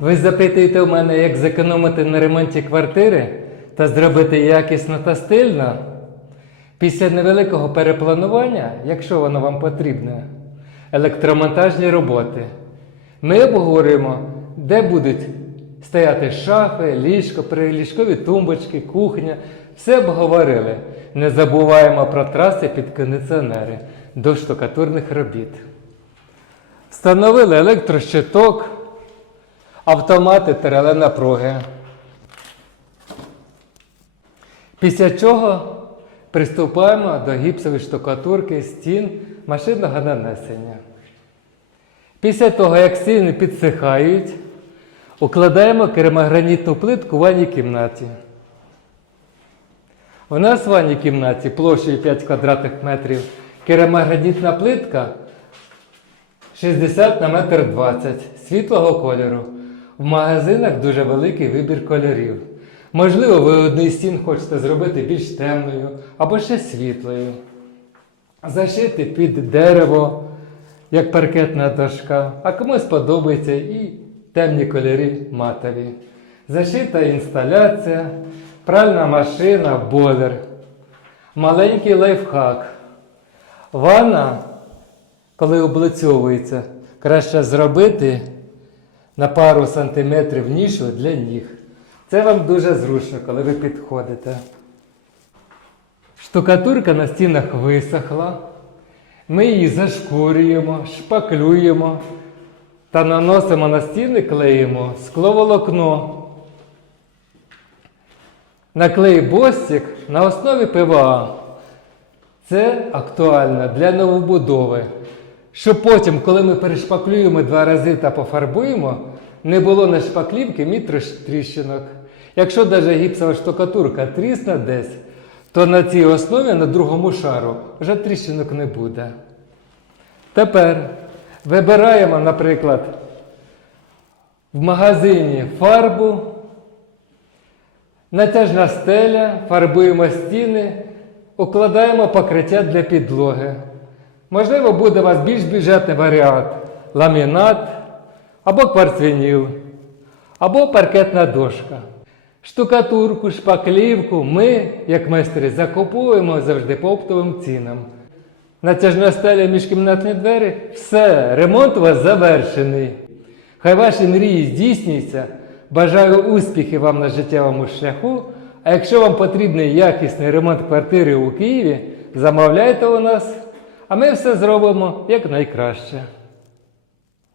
Ви запитуєте у мене, як зекономити на ремонті квартири та зробити якісно та стильно? Після невеликого перепланування, якщо воно вам потрібне, електромонтажні роботи. Ми обговорюємо, де будуть стояти шафи, ліжко, приліжкові тумбочки, кухня. Все обговорили. Не забуваємо про траси під кондиціонери до штукатурних робіт. Встановили електрощиток, автомати та реле напруги. Після чого приступаємо до гіпсової штукатурки стін машинного нанесення. Після того, як стіни підсихають, укладаємо керамогранітну плитку в ванній кімнаті. У нас в ванній кімнаті площею 5 квадратних метрів керамогранітна плитка 60 на метр 20 світлого кольору. В магазинах дуже великий вибір кольорів. Можливо, ви одну з стін хочете зробити більш темною або ще світлою. Зашити під дерево, як паркетна дошка, а комусь подобається і темні кольори матові. Зашита інсталяція, пральна машина, бойлер. Маленький лайфхак. Ванна, коли облицьовується, краще зробити на пару сантиметрів нішу для ніг. Це вам дуже зручно, коли ви підходите. Штукатурка на стінах висохла. Ми її зашкурюємо, шпаклюємо та наносимо на стіни, клеїмо скловолокно. Наклей бостик на основі ПВА. Це актуально для новобудови. Щоб потім, коли ми перешпаклюємо два рази та пофарбуємо, не було на шпаклівки мітротріщинок. Якщо навіть гіпсова штукатурка трісне десь, то на цій основі, на другому шару, вже тріщинок не буде. Тепер вибираємо, наприклад, в магазині фарбу, натяжна стеля, фарбуємо стіни, укладаємо покриття для підлоги. Можливо, буде у вас більш бюджетний варіант ламінат або кварцвініл, або паркетна дошка. Штукатурку, шпаклівку ми, як майстри, закуповуємо завжди по оптовим цінам. Натяжна стеля міжкімнатні двері все, ремонт у вас завершений. Хай ваші мрії здійсняться. Бажаю успіхів вам на життєвому шляху. А якщо вам потрібний якісний ремонт квартири у Києві, замовляйте у нас, а ми все зробимо як найкраще.